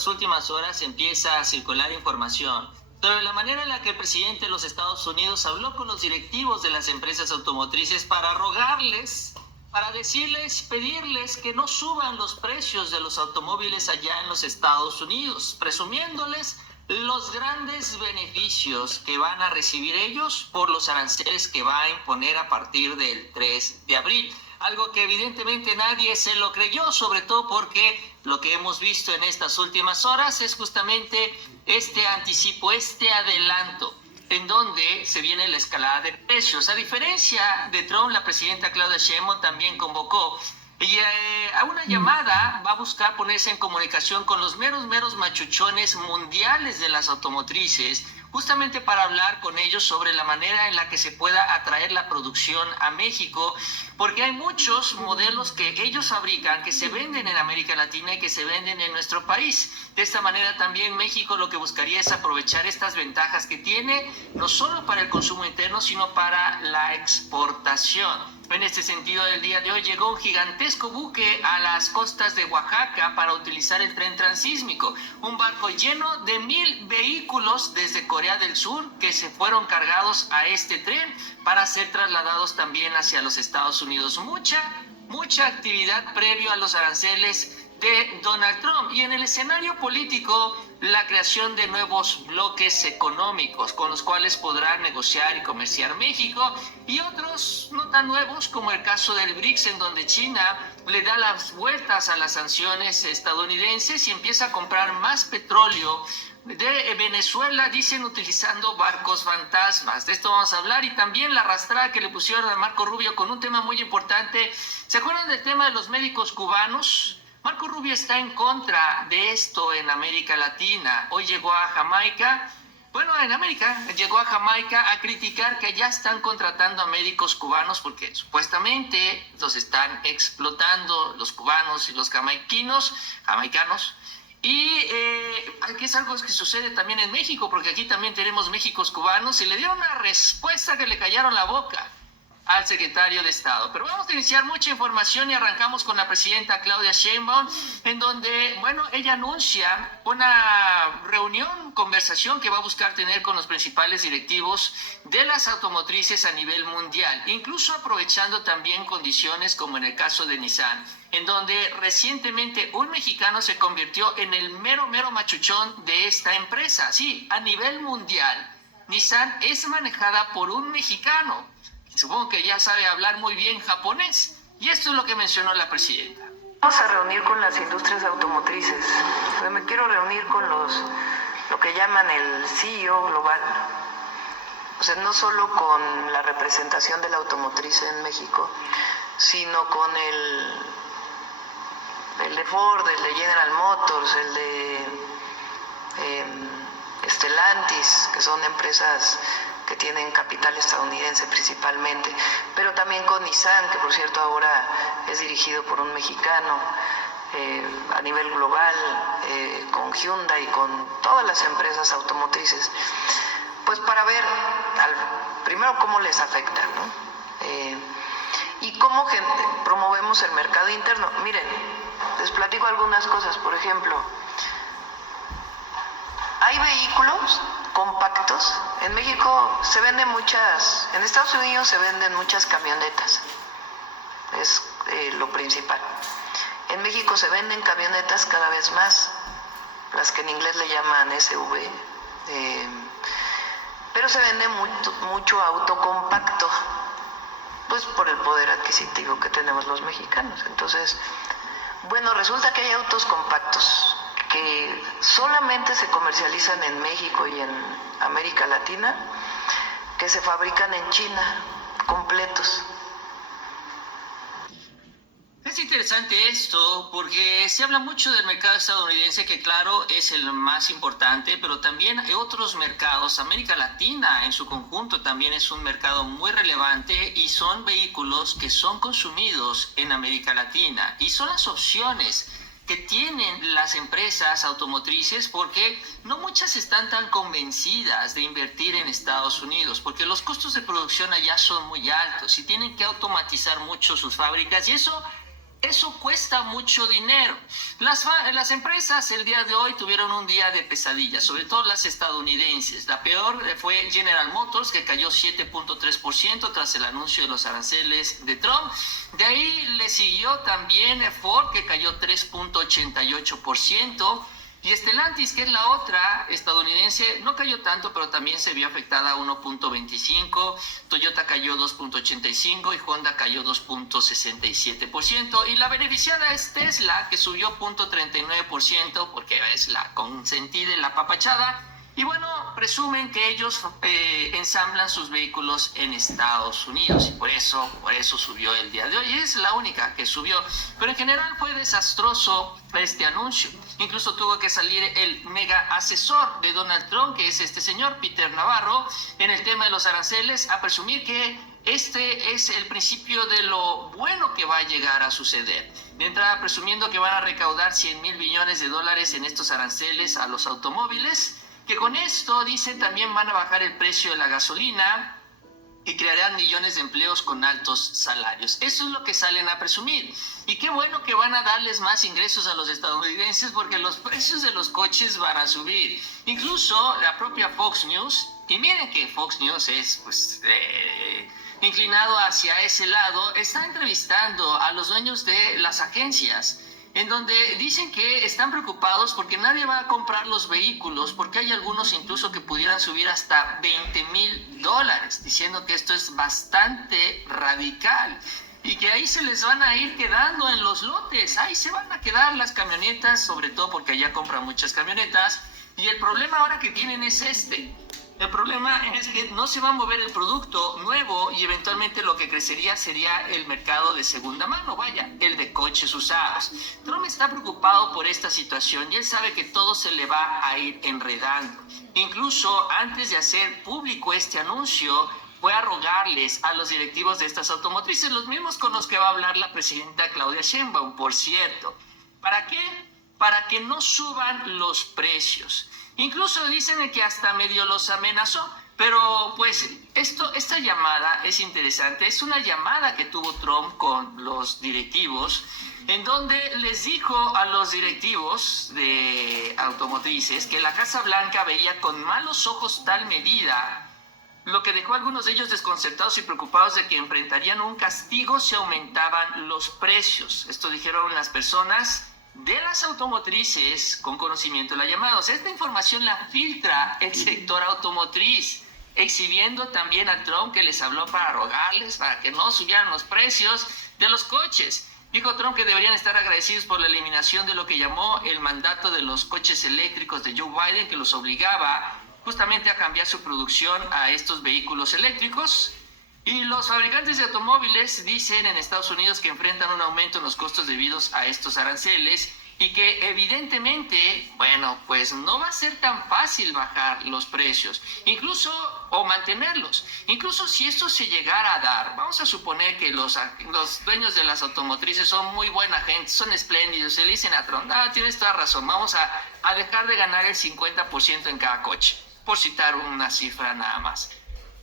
las últimas horas empieza a circular información sobre la manera en la que el presidente de los Estados Unidos habló con los directivos de las empresas automotrices para rogarles, para decirles, pedirles que no suban los precios de los automóviles allá en los Estados Unidos, presumiéndoles los grandes beneficios que van a recibir ellos por los aranceles que va a imponer a partir del 3 de abril. Algo que evidentemente nadie se lo creyó, sobre todo porque lo que hemos visto en estas últimas horas es justamente este anticipo, este adelanto, en donde se viene la escalada de precios. A diferencia de Trump, la presidenta Claudia Sheinbaum también convocó a una llamada, va a buscar ponerse en comunicación con los meros machuchones mundiales de las automotrices, justamente para hablar con ellos sobre la manera en la que se pueda atraer la producción a México, porque hay muchos modelos que ellos fabrican, que se venden en América Latina y que se venden en nuestro país. De esta manera también México lo que buscaría es aprovechar estas ventajas que tiene, no solo para el consumo interno, sino para la exportación. En este sentido, el día de hoy llegó un gigantesco buque a las costas de Oaxaca para utilizar el tren transísmico, un barco lleno de 1,000 vehículos desde Corea del Sur que se fueron cargados a este tren para ser trasladados también hacia los Estados Unidos. Mucha actividad previo a los aranceles de Donald Trump, y en el escenario político la creación de nuevos bloques económicos con los cuales podrá negociar y comerciar México, y otros no tan nuevos como el caso del BRICS, en donde China le da las vueltas a las sanciones estadounidenses y empieza a comprar más petróleo de Venezuela, dicen, utilizando barcos fantasmas. De esto vamos a hablar, y también la arrastrada que le pusieron a Marco Rubio con un tema muy importante. ¿Se acuerdan del tema de los médicos cubanos? Marco Rubio está en contra de esto en América Latina. Hoy llegó a Jamaica, llegó a Jamaica a criticar que ya están contratando a médicos cubanos porque supuestamente los están explotando los cubanos y los jamaicanos. Y que es algo que sucede también en México, porque aquí también tenemos méxicos cubanos, y le dieron una respuesta que le callaron la boca al secretario de Estado. Pero vamos a iniciar mucha información y arrancamos con la presidenta Claudia Sheinbaum, en donde, ella anuncia una conversación que va a buscar tener con los principales directivos de las automotrices a nivel mundial, incluso aprovechando también condiciones como en el caso de Nissan, en donde recientemente un mexicano se convirtió en el mero machuchón de esta empresa. Sí, a nivel mundial, Nissan es manejada por un mexicano. Supongo que ya sabe hablar muy bien japonés, y esto es lo que mencionó la presidenta. Vamos a reunir con las industrias automotrices. Me quiero reunir con lo que llaman el CEO global. O sea, no solo con la representación de la automotriz en México, sino con el de Ford, el de General Motors, el de Stellantis, que son empresas que tienen capital estadounidense principalmente, pero también con Nissan, que por cierto ahora es dirigido por un mexicano, a nivel global, con Hyundai, con todas las empresas automotrices, pues para ver primero cómo les afecta, ¿no? Y cómo promovemos el mercado interno. Miren, les platico algunas cosas. Por ejemplo, hay vehículos compactos. En México se venden en Estados Unidos se venden muchas camionetas, es lo principal. En México se venden camionetas cada vez más, las que en inglés le llaman SUV, pero se vende mucho auto compacto, pues por el poder adquisitivo que tenemos los mexicanos. Entonces, resulta que hay autos compactos que solamente se comercializan en México y en América Latina, que se fabrican en China, completos. Es interesante esto porque se habla mucho del mercado estadounidense, que claro es el más importante, pero también hay otros mercados. América Latina en su conjunto también es un mercado muy relevante, y son vehículos que son consumidos en América Latina, y son las opciones que tienen las empresas automotrices, porque no muchas están tan convencidas de invertir en Estados Unidos, porque los costos de producción allá son muy altos y tienen que automatizar mucho sus fábricas, y eso Eso cuesta mucho dinero. Las empresas el día de hoy tuvieron un día de pesadilla, sobre todo las estadounidenses. La peor fue General Motors, que cayó 7.3% tras el anuncio de los aranceles de Trump. De ahí le siguió también Ford, que cayó 3.88%. Y Stellantis, que es la otra estadounidense, no cayó tanto, pero también se vio afectada a 1.25%, Toyota cayó 2.85% y Honda cayó 2.67%. Y la beneficiada es Tesla, que subió 0.39%, porque es la consentida y la papachada. Y bueno, presumen que ellos ensamblan sus vehículos en Estados Unidos y por eso subió el día de hoy. Es la única que subió, pero en general fue desastroso este anuncio. Incluso tuvo que salir el mega asesor de Donald Trump, que es este señor Peter Navarro, en el tema de los aranceles, a presumir que este es el principio de lo bueno que va a llegar a suceder. De entrada, presumiendo que van a recaudar $100,000 billones en estos aranceles a los automóviles, que con esto, dicen, también van a bajar el precio de la gasolina y crearán millones de empleos con altos salarios. Eso es lo que salen a presumir. Y qué bueno que van a darles más ingresos a los estadounidenses porque los precios de los coches van a subir. Incluso la propia Fox News, y miren que Fox News es inclinado hacia ese lado, está entrevistando a los dueños de las agencias, en donde dicen que están preocupados porque nadie va a comprar los vehículos, porque hay algunos incluso que pudieran subir hasta $20,000, diciendo que esto es bastante radical y que ahí se les van a ir quedando en los lotes, ahí se van a quedar las camionetas, sobre todo porque allá compran muchas camionetas, y el problema ahora que tienen es este. El problema es que no se va a mover el producto nuevo y eventualmente lo que crecería sería el mercado de segunda mano, vaya, el de coches usados. Trump está preocupado por esta situación y él sabe que todo se le va a ir enredando. Incluso antes de hacer público este anuncio, fue a rogarles a los directivos de estas automotrices, los mismos con los que va a hablar la presidenta Claudia Sheinbaum, por cierto. ¿Para qué? Para que no suban los precios. Incluso dicen que hasta medio los amenazó, pero pues esta llamada es interesante. Es una llamada que tuvo Trump con los directivos, en donde les dijo a los directivos de automotrices que la Casa Blanca veía con malos ojos tal medida, lo que dejó a algunos de ellos desconcertados y preocupados de que enfrentarían un castigo si aumentaban los precios. Esto dijeron las personas de las automotrices con conocimiento de la llamada. O sea, esta información la filtra el sector automotriz, exhibiendo también a Trump, que les habló para rogarles para que no subieran los precios de los coches. Dijo Trump que deberían estar agradecidos por la eliminación de lo que llamó el mandato de los coches eléctricos de Joe Biden, que los obligaba justamente a cambiar su producción a estos vehículos eléctricos. Y los fabricantes de automóviles dicen en Estados Unidos que enfrentan un aumento en los costos debidos a estos aranceles y que evidentemente, bueno, pues no va a ser tan fácil bajar los precios, incluso, o mantenerlos. Incluso si esto se llegara a dar, vamos a suponer que los dueños de las automotrices son muy buena gente, son espléndidos, se le dicen a Trump, tienes toda razón, vamos a dejar de ganar el 50% en cada coche, por citar una cifra nada más.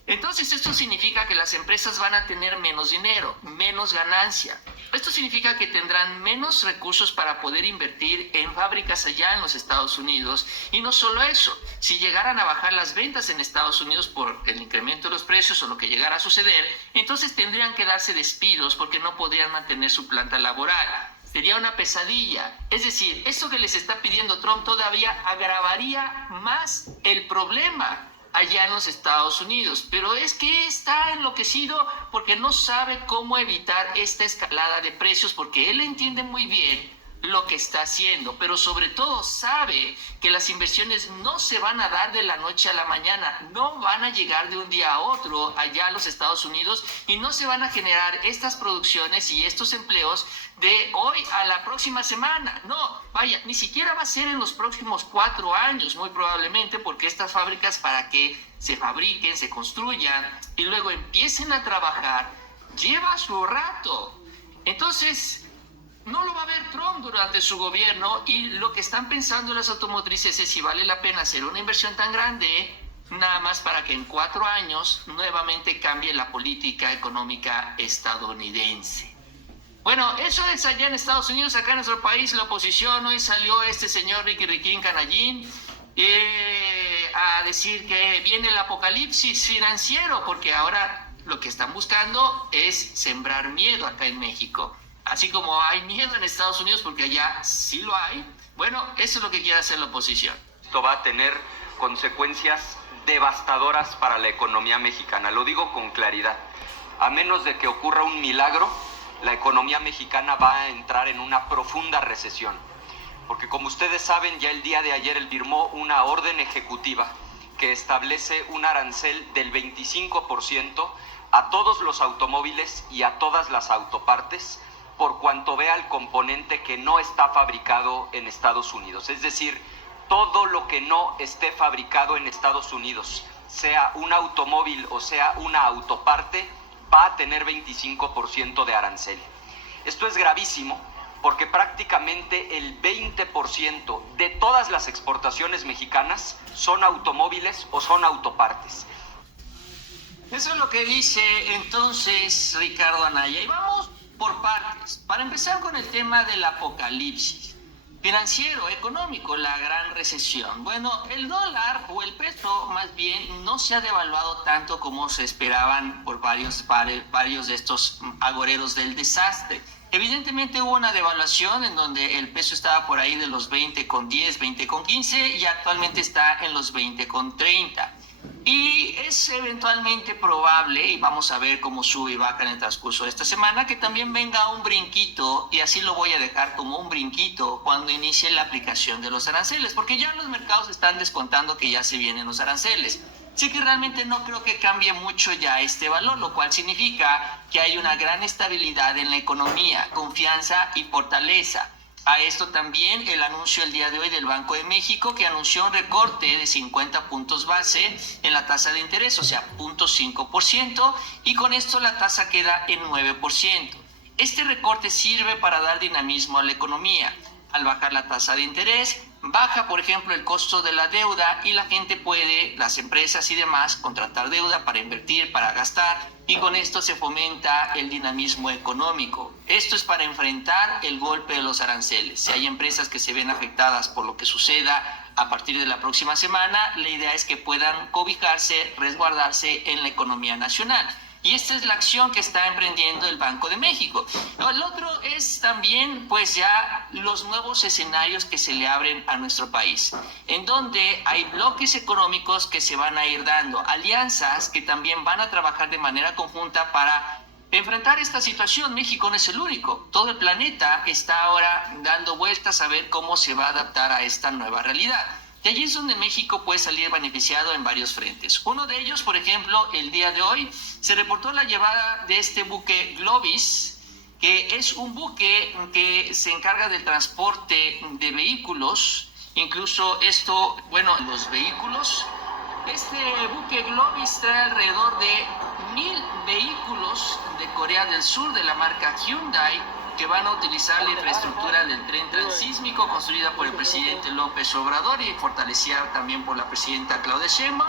Entonces esto significa que las empresas van a tener menos dinero, menos ganancia. Esto significa que tendrán menos recursos para poder invertir en fábricas allá en los Estados Unidos. Y no solo eso, si llegaran a bajar las ventas en Estados Unidos por el incremento de los precios o lo que llegara a suceder, entonces tendrían que darse despidos porque no podrían mantener su planta laboral. Sería una pesadilla. Es decir, esto que les está pidiendo Trump todavía agravaría más el problema allá en los Estados Unidos, pero es que está enloquecido porque no sabe cómo evitar esta escalada de precios, porque él entiende muy bien lo que está haciendo, pero sobre todo sabe que las inversiones no se van a dar de la noche a la mañana, no van a llegar de un día a otro allá a los Estados Unidos y no se van a generar estas producciones y estos empleos de hoy a la próxima semana. No, vaya, ni siquiera va a ser en los próximos 4 años, muy probablemente, porque estas fábricas, para que se fabriquen, se construyan y luego empiecen a trabajar, lleva su rato. Entonces, no lo va a ver Trump durante su gobierno, y lo que están pensando las automotrices es si vale la pena hacer una inversión tan grande nada más para que en 4 años nuevamente cambie la política económica estadounidense. Bueno, eso es allá en Estados Unidos. Acá en nuestro país la oposición, hoy salió este señor Ricky Riquín Canallín a decir que viene el apocalipsis financiero, porque ahora lo que están buscando es sembrar miedo acá en México. Así como hay miedo en Estados Unidos, porque allá sí lo hay, bueno, eso es lo que quiere hacer la oposición. Esto va a tener consecuencias devastadoras para la economía mexicana, lo digo con claridad. A menos de que ocurra un milagro, la economía mexicana va a entrar en una profunda recesión. Porque como ustedes saben, ya el día de ayer él firmó una orden ejecutiva que establece un arancel del 25% a todos los automóviles y a todas las autopartes por cuanto vea el componente que no está fabricado en Estados Unidos. Es decir, todo lo que no esté fabricado en Estados Unidos, sea un automóvil o sea una autoparte, va a tener 25% de arancel. Esto es gravísimo porque prácticamente el 20% de todas las exportaciones mexicanas son automóviles o son autopartes. Eso es lo que dice entonces Ricardo Anaya. Y vamos por partes. Para empezar con el tema del apocalipsis financiero, económico, la gran recesión. Bueno, el dólar o el peso más bien no se ha devaluado tanto como se esperaban por varios de estos agoreros del desastre. Evidentemente hubo una devaluación en donde el peso estaba por ahí de los 20,10, 20,15 y actualmente está en los 20,30. Y es eventualmente probable, y vamos a ver cómo sube y baja en el transcurso de esta semana, que también venga un brinquito, y así lo voy a dejar como un brinquito cuando inicie la aplicación de los aranceles, porque ya los mercados están descontando que ya se vienen los aranceles. Así que realmente no creo que cambie mucho ya este valor, lo cual significa que hay una gran estabilidad en la economía, confianza y fortaleza. A esto también el anuncio el día de hoy del Banco de México, que anunció un recorte de 50 puntos base en la tasa de interés, o sea, 0.5%, y con esto la tasa queda en 9%. Este recorte sirve para dar dinamismo a la economía. Al bajar la tasa de interés, baja, por ejemplo, el costo de la deuda y la gente puede, las empresas y demás, contratar deuda para invertir, para gastar, y con esto se fomenta el dinamismo económico. Esto es para enfrentar el golpe de los aranceles. Si hay empresas que se ven afectadas por lo que suceda a partir de la próxima semana, la idea es que puedan cobijarse, resguardarse en la economía nacional. Y esta es la acción que está emprendiendo el Banco de México. El otro es también, pues ya los nuevos escenarios que se le abren a nuestro país, en donde hay bloques económicos que se van a ir dando, alianzas que también van a trabajar de manera conjunta para enfrentar esta situación. México no es el único. Todo el planeta está ahora dando vueltas a ver cómo se va a adaptar a esta nueva realidad. Y allí es donde México puede salir beneficiado en varios frentes. Uno de ellos, por ejemplo, el día de hoy se reportó la llegada de este buque Globis, que es un buque que se encarga del transporte de vehículos. Incluso esto, bueno, los vehículos. Este buque Globis trae alrededor de 1,000 vehículos de Corea del Sur de la marca Hyundai, que van a utilizar la infraestructura del tren transísmico construida por el presidente López Obrador y fortalecida también por la presidenta Claudia Sheinbaum.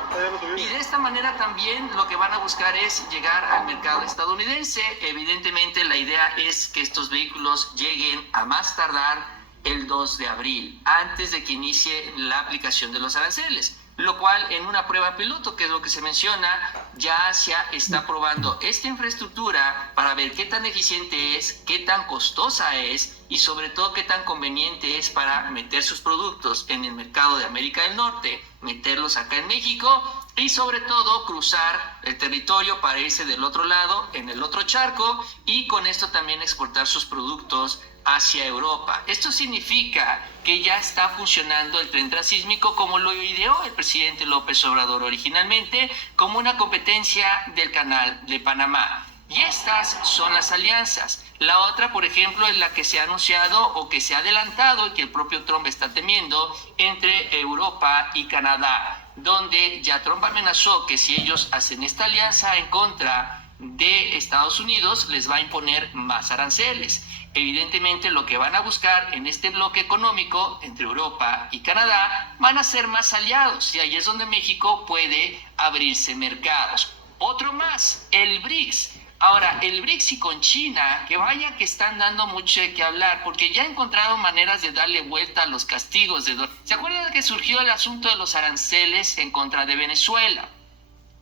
Y de esta manera también lo que van a buscar es llegar al mercado estadounidense. Evidentemente la idea es que estos vehículos lleguen a más tardar el 2 de abril, antes de que inicie la aplicación de los aranceles. Lo cual en una prueba piloto, que es lo que se menciona, ya se está probando esta infraestructura para ver qué tan eficiente es, qué tan costosa es y sobre todo qué tan conveniente es para meter sus productos en el mercado de América del Norte, meterlos acá en México y sobre todo cruzar el territorio para irse del otro lado, en el otro charco, y con esto también exportar sus productos hacia Europa. Esto significa que ya está funcionando el tren transísmico como lo ideó el presidente López Obrador originalmente, como una competencia del Canal de Panamá. Y estas son las alianzas. La otra, por ejemplo, es la que se ha anunciado o que se ha adelantado y que el propio Trump está temiendo entre Europa y Canadá, donde ya Trump amenazó que si ellos hacen esta alianza en contra de Estados Unidos, les va a imponer más aranceles. Evidentemente lo que van a buscar en este bloque económico entre Europa y Canadá van a ser más aliados, y ahí es donde México puede abrirse mercados. Otro más, el BRICS. Ahora, el BRICS y con China, que vaya que están dando mucho de qué hablar, porque ya encontraron maneras de darle vuelta a los castigos de... ¿Se acuerdan que surgió el asunto de los aranceles en contra de Venezuela?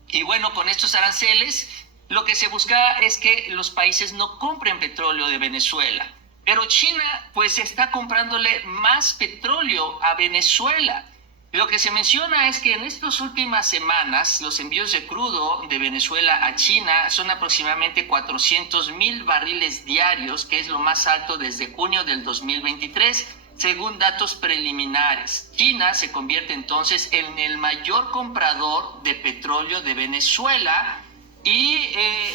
Y bueno, con estos aranceles, lo que se buscaba es que los países no compren petróleo de Venezuela. Pero China, pues, está comprándole más petróleo a Venezuela. Lo que se menciona es que en estas últimas semanas los envíos de crudo de Venezuela a China son aproximadamente 400,000 barriles diarios, que es lo más alto desde junio del 2023, según datos preliminares. China se convierte entonces en el mayor comprador de petróleo de Venezuela y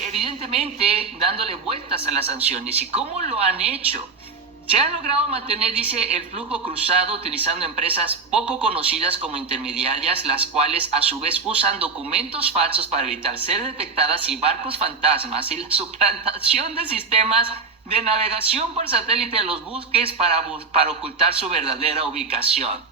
evidentemente dándole vueltas a las sanciones. ¿Y cómo lo han hecho? Se ha logrado mantener, dice, el flujo cruzado utilizando empresas poco conocidas como intermediarias, las cuales a su vez usan documentos falsos para evitar ser detectadas y barcos fantasmas y la suplantación de sistemas de navegación por satélite de los buques para ocultar su verdadera ubicación.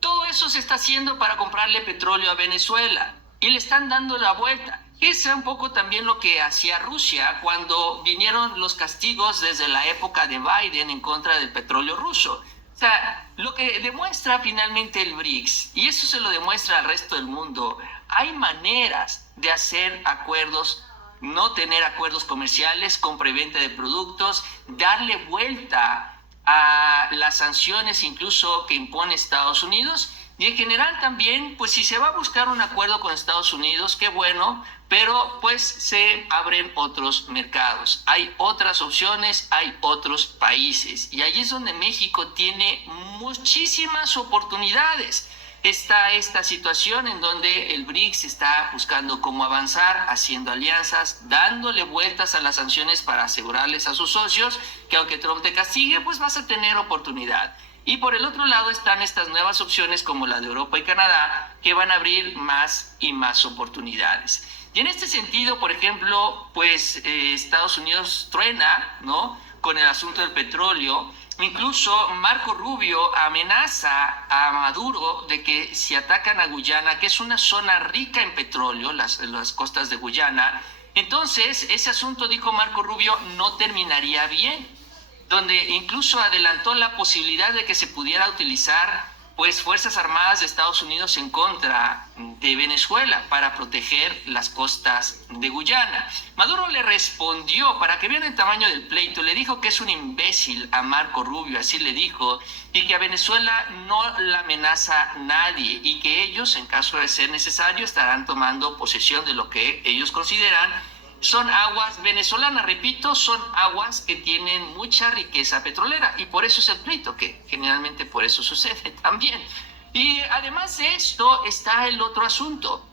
Todo eso se está haciendo para comprarle petróleo a Venezuela y le están dando la vuelta. Es un poco también lo que hacía Rusia cuando vinieron los castigos desde la época de Biden en contra del petróleo ruso. O sea, lo que demuestra finalmente el BRICS, y eso se lo demuestra al resto del mundo, hay maneras de hacer acuerdos, no tener acuerdos comerciales con preventa de productos, darle vuelta a las sanciones incluso que impone Estados Unidos. Y en general también, pues si se va a buscar un acuerdo con Estados Unidos, qué bueno, pero pues se abren otros mercados. Hay otras opciones, hay otros países. Y allí es donde México tiene muchísimas oportunidades. Está esta situación en donde el BRICS está buscando cómo avanzar, haciendo alianzas, dándole vueltas a las sanciones para asegurarles a sus socios que aunque Trump te castigue, pues vas a tener oportunidad. Y por el otro lado están estas nuevas opciones como la de Europa y Canadá, que van a abrir más y más oportunidades. Y en este sentido, por ejemplo, pues Estados Unidos truena, ¿no?, con el asunto del petróleo. Incluso Marco Rubio amenaza a Maduro de que si atacan a Guyana, que es una zona rica en petróleo, las costas de Guyana, entonces ese asunto, dijo Marco Rubio, no terminaría bien, donde incluso adelantó la posibilidad de que se pudiera utilizar pues fuerzas armadas de Estados Unidos en contra de Venezuela para proteger las costas de Guyana. Maduro le respondió, para que vean el tamaño del pleito, le dijo que es un imbécil a Marco Rubio, así le dijo, y que a Venezuela no la amenaza nadie y que ellos, en caso de ser necesario, estarán tomando posesión de lo que ellos consideran son aguas venezolanas, repito, son aguas que tienen mucha riqueza petrolera y por eso es el pleito, que generalmente por eso sucede también. Y además de esto está el otro asunto,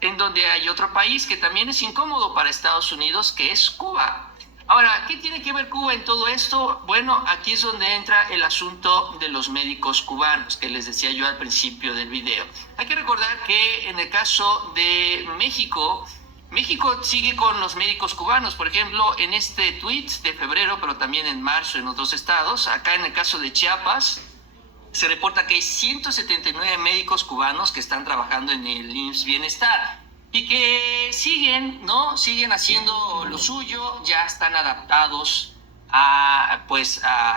en donde hay otro país que también es incómodo para Estados Unidos, que es Cuba. Ahora, ¿qué tiene que ver Cuba en todo esto? Bueno, aquí es donde entra el asunto de los médicos cubanos, que les decía yo al principio del video. Hay que recordar que en el caso de México sigue con los médicos cubanos. Por ejemplo, en este tweet de febrero, pero también en marzo en otros estados, acá en el caso de Chiapas, se reporta que hay 179 médicos cubanos que están trabajando en el IMSS Bienestar y que siguen haciendo lo suyo, ya están adaptados a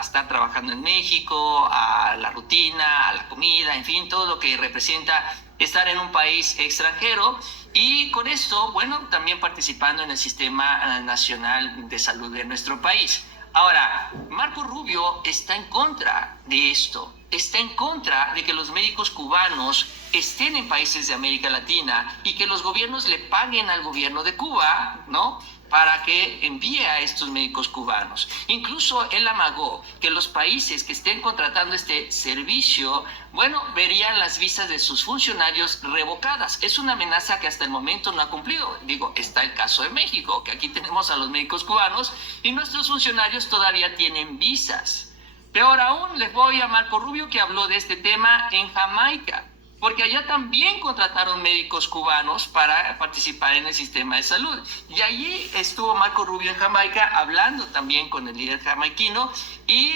estar trabajando en México, a la rutina, a la comida, en fin, todo lo que representa estar en un país extranjero. Y con esto, bueno, también participando en el Sistema Nacional de Salud de nuestro país. Ahora, Marco Rubio está en contra de esto, está en contra de que los médicos cubanos estén en países de América Latina y que los gobiernos le paguen al gobierno de Cuba, ¿no?, para que envíe a estos médicos cubanos. Incluso él amagó que los países que estén contratando este servicio, bueno, verían las visas de sus funcionarios revocadas. Es una amenaza que hasta el momento no ha cumplido. Digo, está el caso de México, que aquí tenemos a los médicos cubanos y nuestros funcionarios todavía tienen visas. Peor aún, les voy a Marco Rubio, que habló de este tema en Jamaica, porque allá también contrataron médicos cubanos para participar en el sistema de salud. Y allí estuvo Marco Rubio en Jamaica hablando también con el líder jamaiquino y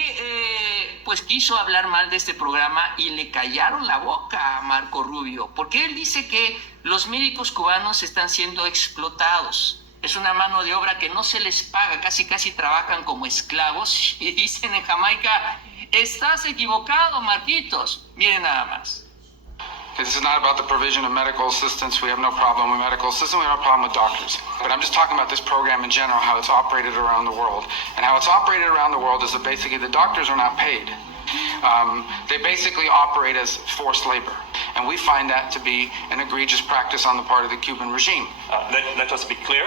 pues quiso hablar mal de este programa y le callaron la boca a Marco Rubio, porque él dice que los médicos cubanos están siendo explotados. Es una mano de obra que no se les paga, casi trabajan como esclavos. Y dicen en Jamaica, estás equivocado, Marquitos. Miren nada más. This is not about the provision of medical assistance. We have no problem with medical assistance. We have no problem with doctors. But I'm just talking about this program in general, how it's operated around the world. And how it's operated around the world is that basically the doctors are not paid. They basically operate as forced labor. And we find that to be an egregious practice on the part of the Cuban regime. Let us be clear.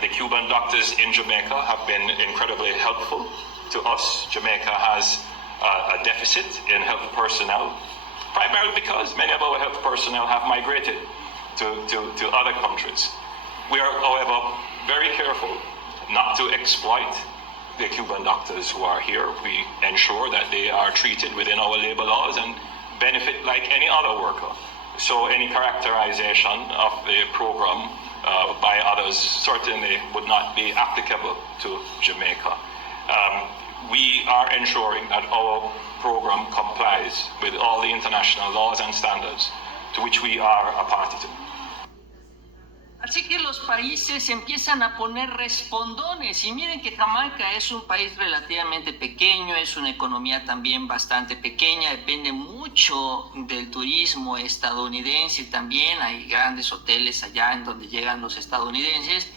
The Cuban doctors in Jamaica have been incredibly helpful to us. Jamaica has a deficit in health personnel, primarily because many of our health personnel have migrated to other countries. We are, however, very careful not to exploit the Cuban doctors who are here. We ensure that they are treated within our labor laws and benefit like any other worker. So any characterization of the program by others certainly would not be applicable to Jamaica. We are ensuring that our program complies with all the international laws and standards to which we are a party to. Así que los países empiezan a poner respondones, y miren que Jamaica es un país relativamente pequeño, es una economía también bastante pequeña, depende mucho del turismo estadounidense también, hay grandes hoteles allá en donde llegan los estadounidenses,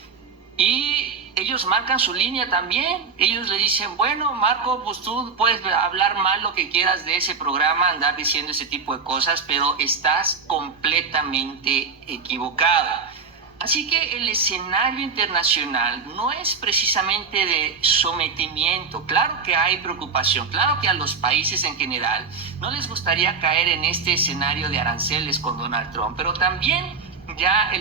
y ellos marcan su línea también. Ellos le dicen, bueno, Marco, pues tú puedes hablar mal lo que quieras de ese programa, andar diciendo ese tipo de cosas, pero estás completamente equivocado. Así que el escenario internacional no es precisamente de sometimiento. Claro que hay preocupación, claro que a los países en general no les gustaría caer en este escenario de aranceles con Donald Trump, pero también ya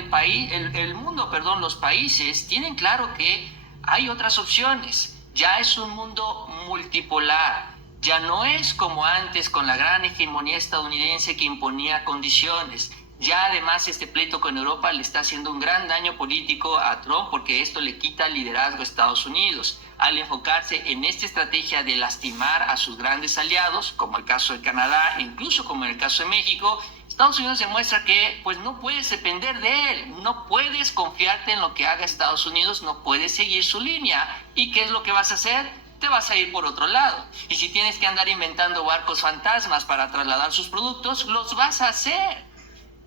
los países tienen claro que hay otras opciones. Ya es un mundo multipolar. Ya no es como antes con la gran hegemonía estadounidense que imponía condiciones. Ya además este pleito con Europa le está haciendo un gran daño político a Trump, porque esto le quita liderazgo a Estados Unidos al enfocarse en esta estrategia de lastimar a sus grandes aliados, como el caso de Canadá, incluso como en el caso de México. Estados Unidos demuestra que pues no puedes depender de él, no puedes confiarte en lo que haga Estados Unidos, no puedes seguir su línea. ¿Y qué es lo que vas a hacer? Te vas a ir por otro lado. Y si tienes que andar inventando barcos fantasmas para trasladar sus productos, los vas a hacer.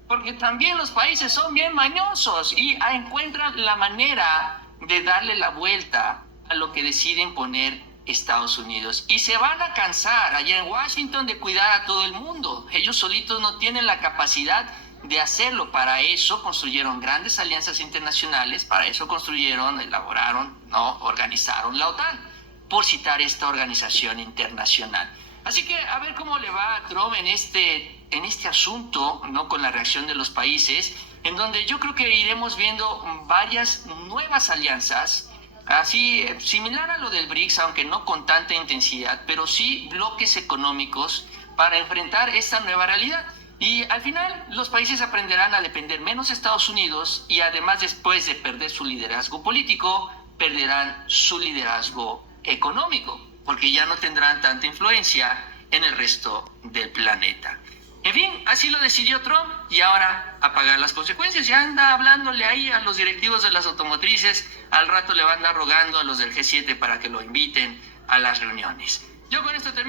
Porque también los países son bien mañosos y encuentran la manera de darle la vuelta a lo que decide imponer Estados Unidos. Y se van a cansar allá en Washington de cuidar a todo el mundo. Ellos solitos no tienen la capacidad de hacerlo. Para eso construyeron grandes alianzas internacionales, para eso organizaron la OTAN, por citar esta organización internacional. Así que a ver cómo le va a Trump en este asunto, ¿no? Con la reacción de los países, en donde yo creo que iremos viendo varias nuevas alianzas, así similar a lo del BRICS, aunque no con tanta intensidad, pero sí bloques económicos para enfrentar esta nueva realidad. Y al final los países aprenderán a depender menos de Estados Unidos, y además, después de perder su liderazgo político, perderán su liderazgo económico, porque ya no tendrán tanta influencia en el resto del planeta. En fin, así lo decidió Trump, y ahora a pagar las consecuencias. Ya anda hablándole ahí a los directivos de las automotrices, al rato le va a andar rogando a los del G7 para que lo inviten a las reuniones. Yo con esto termino.